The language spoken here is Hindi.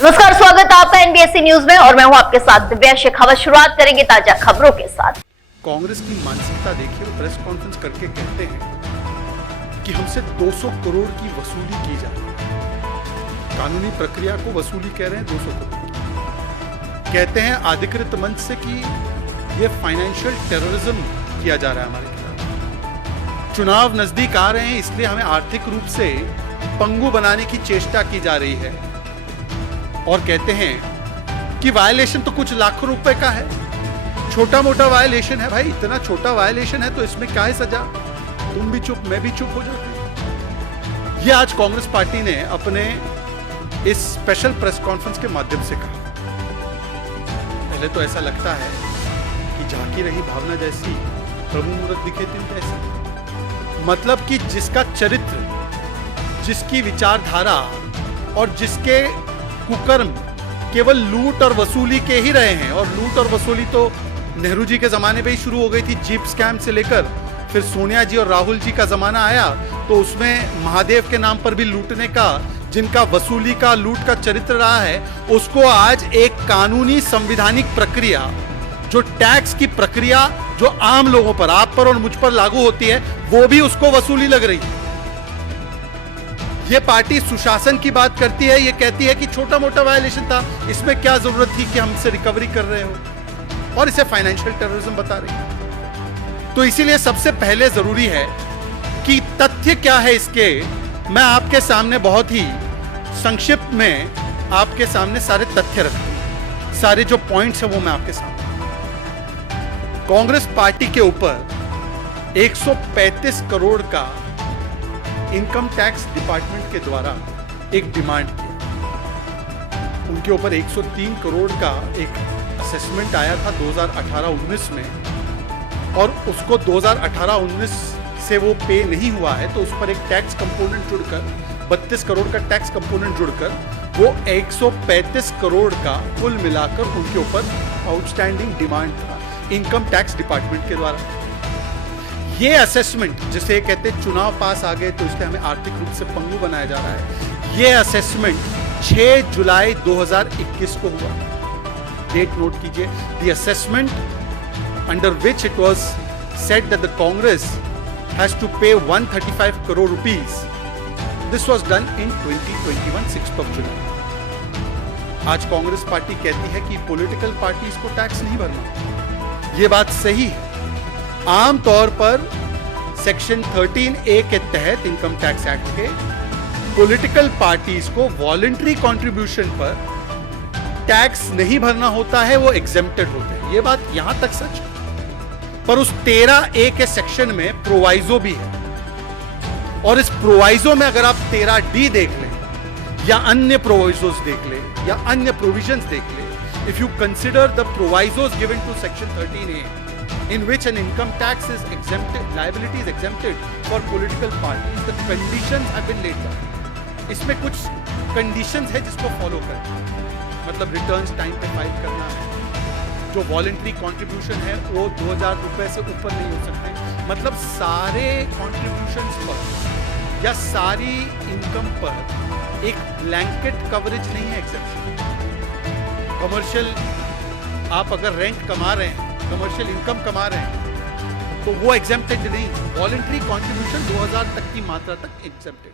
नमस्कार, स्वागत है आपका एनबीएससी न्यूज में और मैं हूं आपके साथ दिव्या शेखावत। शुरुआत करेंगे ताजा खबरों के साथ। कांग्रेस की मानसिकता देखिए, वो प्रेस कॉन्फ्रेंस करके कहते हैं कि हमसे 200 करोड़ की वसूली की जा रही है। कानूनी प्रक्रिया को वसूली कह रहे हैं 200 करोड़ की। कहते हैं अधिकृत मंच से कि ये फाइनेंशियल टेररिज्म किया जा रहा है हमारे खिलाफ। चुनाव नजदीक आ रहे हैं, इसलिए हमें आर्थिक रूप से पंगु बनाने की चेष्टा की जा रही है। और कहते हैं कि वायलेशन तो कुछ लाखों रुपए का है, छोटा मोटा वायलेशन है। भाई इतना छोटा वायलेशन है तो इसमें क्या है सजा? तुम भी चुप, मैं भी चुप हो जाते। ये आज कांग्रेस पार्टी ने अपने इस स्पेशल प्रेस कॉन्फ्रेंस के माध्यम से कहा। पहले तो ऐसा लगता है कि झांकी रही भावना जैसी, प्रभु मूरत दिखे तिन जैसी। मतलब कि जिसका चरित्र, जिसकी विचारधारा और जिसके कुकर्म केवल लूट और वसूली के ही रहे हैं। और लूट और वसूली तो नेहरू जी के जमाने में ही शुरू हो गई थी, जीप स्कैम से लेकर फिर सोनिया जी और राहुल जी का जमाना आया तो उसमें महादेव के नाम पर भी लूटने का, जिनका वसूली का, लूट का चरित्र रहा है, उसको आज एक कानूनी संवैधानिक प्रक्रिया, जो टैक्स की प्रक्रिया जो आम लोगों पर, आप पर और मुझ पर लागू होती है, वो भी उसको वसूली लग रही है। ये पार्टी सुशासन की बात करती है, ये कहती है कि छोटा मोटा वायलेशन था, इसमें क्या जरूरत थी कि हमसे रिकवरी कर रहे हो, और इसे फाइनेंशियल टेररिज्म बता रही है। तो इसीलिए सबसे पहले जरूरी है कि तथ्य क्या है इसके, मैं आपके सामने बहुत ही संक्षिप्त में आपके सामने सारे तथ्य रखता हूं। सारे जो पॉइंट्स है वो मैं आपके सामने। कांग्रेस पार्टी के ऊपर 135 करोड़ का इनकम टैक्स डिपार्टमेंट के द्वारा एक डिमांड किया। उनके ऊपर 103 करोड़ का एक असेसमेंट आया था 2018-19 में, और उसको 2018-19 से वो पे नहीं हुआ है, तो उस पर एक टैक्स कंपोनेंट जुड़कर 32 करोड़ का टैक्स कंपोनेंट जुड़कर वो 135 करोड़ का कुल मिलाकर उनके ऊपर आउटस्टैंडिंग डिमांड था इनकम टैक्स डिपार्टमेंट के द्वारा। ये असेसमेंट, जिसे कहते हैं चुनाव पास आ गए तो इसलिए हमें आर्थिक रूप से पंगु बनाया जा रहा है, ये असेसमेंट 6 जुलाई 2021 को हुआ। डेट नोट कीजिए। The assessment under which it was said that the Congress has to pay 135 crore rupees, this was done in 2021 6th of July. आज कांग्रेस पार्टी कहती है कि पॉलिटिकल पार्टीज को टैक्स नहीं भरना। ये बात सही है। आमतौर पर सेक्शन 13A के तहत इनकम टैक्स एक्ट के पॉलिटिकल पार्टीज को वॉलंटरी कंट्रीब्यूशन पर टैक्स नहीं भरना होता है, वो एग्जेम्प्टेड होते हैं। ये बात यहां तक सच है। पर उस 13A के सेक्शन में प्रोवाइजो भी है, और इस प्रोवाइजो में अगर आप 13D देख लें या अन्य प्रोवाइजोस देख लें या अन्य प्रोविजंस देख लें, if you consider the provisions given to section 13A in which an income tax is exempted, liability is exempted for political parties, the conditions have been laid down. इसमें कुछ conditions है जिसको follow करना है, मतलब returns time पे फाइल करना है, जो voluntary contribution है वो 2000 रुपए से ऊपर नहीं हो सकते, मतलब सारे contributions पर या सारी income पर एक blanket coverage नहीं है exemption। कमर्शियल, आप अगर रेंट कमा रहे हैं, कमर्शियल इनकम कमा रहे हैं, तो वो एग्जेम्प्टेड नहीं। वॉलंटरी कंट्रीब्यूशन 2000 तक की मात्रा तक एग्जेम्प्टेड।